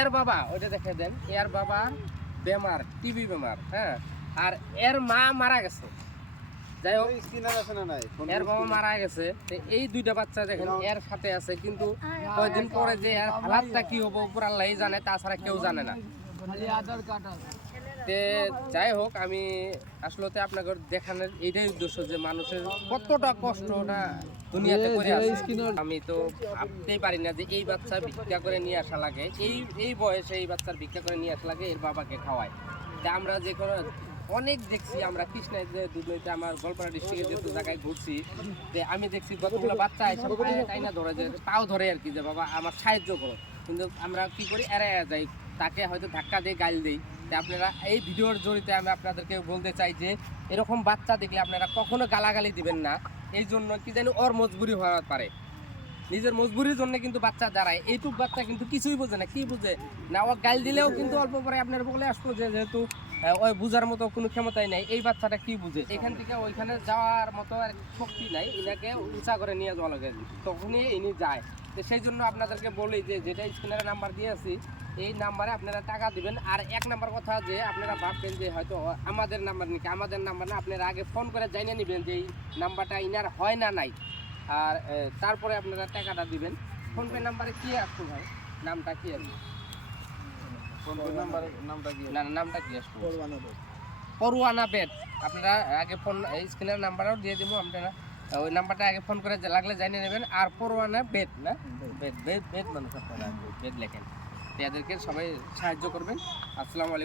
এর বাবা ওইটা দেখে দেন, এর বাবা বেমার, টিবি বেমার, হ্যাঁ, আর এর মা মারা গেছে। যাই হোক, এর বাবা মারা গেছে। এই দুইটা বাচ্চা দেখেন এর সাথে আছে, কিন্তু কয়েকদিন পরে যে এর হালাতটা কি হবো উপর আল্লাহই জানে, তাছাড়া কেউ জানে না। যাই হোক, আমি আসলে আপনাকে দেখানোর এইটাই উদ্দেশ্য যে মানুষের কতটা কষ্টটা দুনিয়াতে করে আছে। আমি তো ভাবতেই পারি না যে এই বাচ্চা ভিক্ষা করে নিয়ে আসা লাগে, এই বয়সে এই বাচ্চার ভিক্ষা করে নিয়ে আসা লাগে এর বাবাকে খাওয়ায়। তা আমরা যে কোনো অনেক দেখছি, আমরা কৃষ্ণায় যে দুধনইতে আমার গোয়ালপাড়া ডিস্ট্রিক্টে যেহেতু জায়গায় ঘুরছি, যে আমি দেখছি কতগুলো বাচ্চা এসে তাই না ধরে, যে তাও ধরে আর কি, যে বাবা আমার সাহায্য করো, কিন্তু আমরা কি করি এড়াইয়া যাই, তাকে হয়তো ধাক্কা দিয়ে গাল দিই। তাই আপনারা এই ভিডিওর জড়িতে আমি আপনাদেরকে বলতে চাই যে এরকম বাচ্চা দেখলে আপনারা কখনো গালাগালি দিবেন না। এই জন্য কি জানি ওর মজবুরি হওয়া পারে, নিজের মজবুরির জন্য কিন্তু বাচ্চা দাঁড়ায়। এইটুক বাচ্চা কিন্তু কিছুই বোঝে না, কি বুঝে না, ও গাল দিলেও কিন্তু অল্প পরে আপনার বলে আসবো যে যেহেতু ওই বুঝার মতো কোনো ক্ষমতাই নাই। এই বাচ্চাটা কি বুঝে, এখান থেকে ওইখানে যাওয়ার মতো আর শক্তি নাই, এনাকে উঁচা করে নিয়ে যাওয়া লাগে, তখনই ইনি যায়। তো সেই জন্য আপনাদেরকে বলি যে যেটা স্ক্রিনের নাম্বার দিয়েছি এই নাম্বারে আপনারা টাকা দিবেন। আর এক নাম্বার কথা, যে আপনারা ভাববেন যে হয়তো আমাদের নাম্বার নাকি, আমাদের নাম্বার না, আপনারা আগে ফোন করে জানিয়ে নেবেন যে এই নাম্বারটা ইনার হয় না নাই, আর তারপরে আপনারা টাকাটা দিবেন। ফোনপে নাম্বারে কি আসতো ভাই, নামটা কি আসবে? ফোনপে নাম্বারে নামটা কি? না, নামটা কি আসতো? পরোয়ানা বেড। আপনারা আগে ফোন স্ক্রিনের নাম্বারও দিয়ে দেবো, আপনারা ওই নাম্বারটা আগে ফোন করে লাগলে জানিয়ে নেবেন। আর পরোয়ানা বেড না, বেড বেড বেড মানুষ আপনারা বেড লেখেন, এদেরকে সবাই সাহায্য করবেন। আসসালামু আলাইকুম।